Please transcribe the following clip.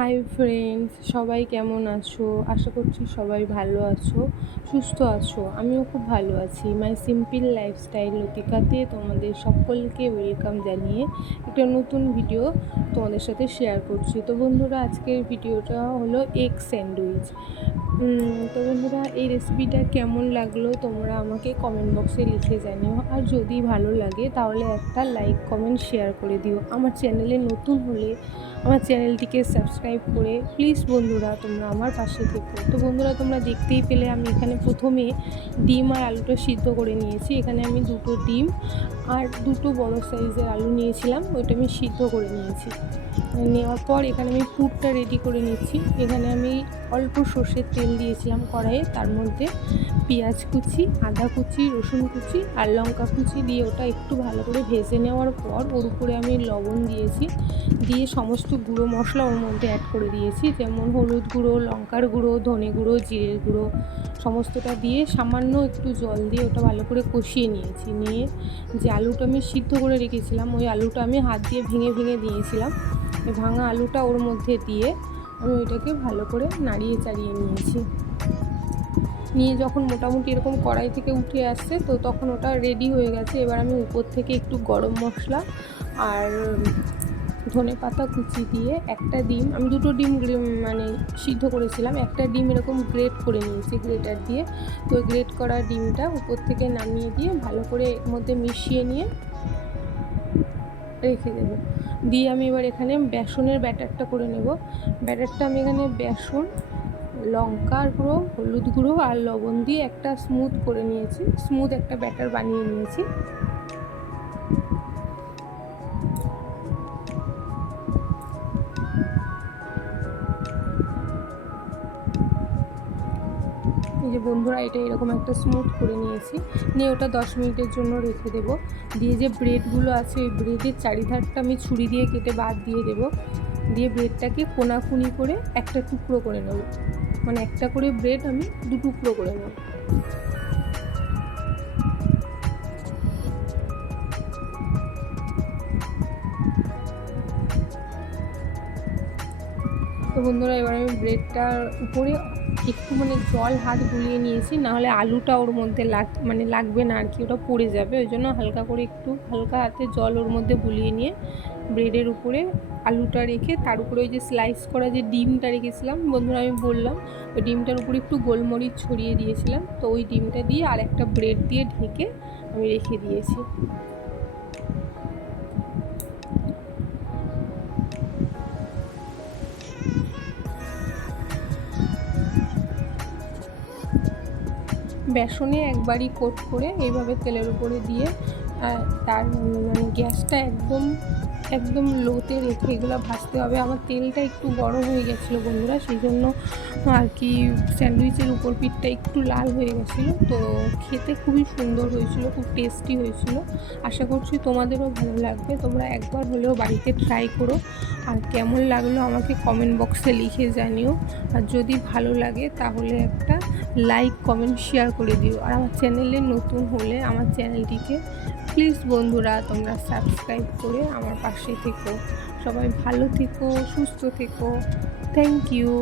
Hi friends, সবাই কেমন আছো? আশা করছি সবাই ভালো আছো, সুস্থ আছো। আমিও খুব ভালো আছি। মাই সিম্পল লাইফস্টাইল লতিকাতে তোমাদের সকলকে ওয়েলকাম জানিয়ে একটা নতুন ভিডিও তোমাদের সাথে শেয়ার করছি। তো বন্ধুরা, আজকের ভিডিওটা হলো এগ স্যান্ডউইচ। তো বন্ধুরা, এই রেসিপিটা কেমন লাগলো তোমরা আমাকে কমেন্ট বক্সে লিখে জানিও। আর যদি ভালো লাগে তাহলে একটা লাইক কমেন্ট শেয়ার করে দিও। আমার চ্যানেলে নতুন হলে আমার চ্যানেলটিকে সাবস্ক্রাইব করে প্লিজ বন্ধুরা তোমরা আমার পাশে থেকো। তো বন্ধুরা, তোমরা দেখতেই পেলে আমি এখানে প্রথমে ডিম আর আলুটা সিদ্ধ করে নিয়েছি। এখানে আমি দুটো ডিম আর দুটো বড় সাইজের আলু নিয়েছিলাম, ওইটা আমি সিদ্ধ করে নিয়েছি। নেওয়ার পর এখানে আমি পুরটা রেডি করে নিচ্ছি। এখানে আমি অল্প সর্ষের তেল দিয়েছিলাম কড়াইয়ে, তার মধ্যে পেঁয়াজ কুচি, আদা কুচি, রসুন কুচি আর লঙ্কা কুচি দিয়ে ওটা একটু ভালো করে ভেজে নেওয়ার পর ওর উপরে আমি লবণ দিয়েছি, দিয়ে সমস্ত গুঁড়ো মশলা ওর মধ্যে অ্যাড করে দিয়েছি, যেমন হলুদ গুঁড়ো, লঙ্কার গুঁড়ো, ধনে গুঁড়ো, জিরের গুঁড়ো, সমস্তটা দিয়ে সামান্য একটু জল দিয়ে ওটা ভালো করে কষিয়ে নিয়েছি। নিয়ে যে আলুটা আমি সিদ্ধ করে রেখেছিলাম ওই আলুটা আমি হাত দিয়ে ভেঙে ভেঙে দিয়েছিলাম। ভাঙা আলুটা ওর মধ্যে দিয়ে আমি ওইটাকে ভালো করে নাড়িয়ে চাড়িয়ে নিয়েছি। নিয়ে যখন মোটামুটি এরকম কড়াই থেকে উঠে আসছে তো তখন ওটা রেডি হয়ে গেছে। এবার আমি উপর থেকে একটু গরম মশলা আর ধনে পাতা কুচি দিয়ে একটা ডিম, আমি দুটো ডিম সিদ্ধ করেছিলাম, একটা ডিম এরকম গ্রেট করে নিয়েছি গ্রেটার দিয়ে। তো ওই গ্রেট করা ডিমটা উপর থেকে নামিয়ে দিয়ে ভালো করে এর মধ্যে মিশিয়ে নিয়ে রেখে দেবো। দিয়ে আমি এবার এখানে বেসনের ব্যাটারটা করে নেব। ব্যাটারটা আমি এখানে বেসন, লঙ্কার গুঁড়ো, হলুদ গুঁড়ো আর লবণ দিয়ে একটা স্মুথ করে নিয়েছি, স্মুথ একটা ব্যাটার বানিয়ে নিয়েছি। এই যে বন্ধুরা, এটা এরকম একটা স্মুথ করে নিয়েছি। নিয়ে ওটা 10 মিনিটের জন্য রেখে দেবো। দিয়ে যে ব্রেডগুলো আছে ওই ব্রেডের চারিধারটা আমি ছুরি দিয়ে কেটে বাদ দিয়ে দেবো। দিয়ে ব্রেডটাকে কোনাকুনি করে একটা টুকরো করে নেব, মানে একটা করে ব্রেড আমি দু টুকরো করে নেব। তো বন্ধুরা, এবার আমি ব্রেডটার উপরে একটু জল হাত বুলিয়ে নিয়েছি, নাহলে আলুটা ওর মধ্যে লাগবে না আর কি, ওটা পড়ে যাবে। ওই জন্য হালকা করে একটু হালকা হাতে জল ওর মধ্যে বুলিয়ে নিয়ে ব্রেডের উপরে আলুটা রেখে তার উপরে ওই যে স্লাইস করা যে ডিমটা রেখেছিলাম বন্ধুরা, আমি বললাম ওই ডিমটার উপরে একটু গোলমরিচ ছড়িয়ে দিয়েছিলাম। তো ওই ডিমটা দিয়ে আর একটা ব্রেড দিয়ে ঢেকে আমি রেখে দিয়েছি। বেসনে একবারই কোট করে এইভাবে তেলের উপরে দিয়ে তার গ্যাসটা একদম একদম লোতে রেখে এগুলো ভাজতে হবে। আমার তেলটা একটু গরম হয়ে গেছিলো বন্ধুরা, সেই জন্য আর কি স্যান্ডউইচের উপর পিঠটা একটু লাল হয়ে গেছিলো। তো খেতে খুবই সুন্দর হয়েছিলো, খুব টেস্টি হয়েছিলো। আশা করছি তোমাদেরও ভালো লাগবে। তোমরা একবার হলেও বাড়িতে ট্রাই করো, আর কেমন লাগলো আমাকে কমেন্ট বক্সে লিখে জানিও। আর যদি ভালো লাগে তাহলে একটা লাইক কমেন্ট শেয়ার করে দিও। আর আমার চ্যানেলে নতুন হলে আমার চ্যানেলটিকে প্লিজ বন্ধুরা তোমরা সাবস্ক্রাইব করে আমার পাশে থেকো। সবাই ভালো থেকো, সুস্থ থেকো। Thank you.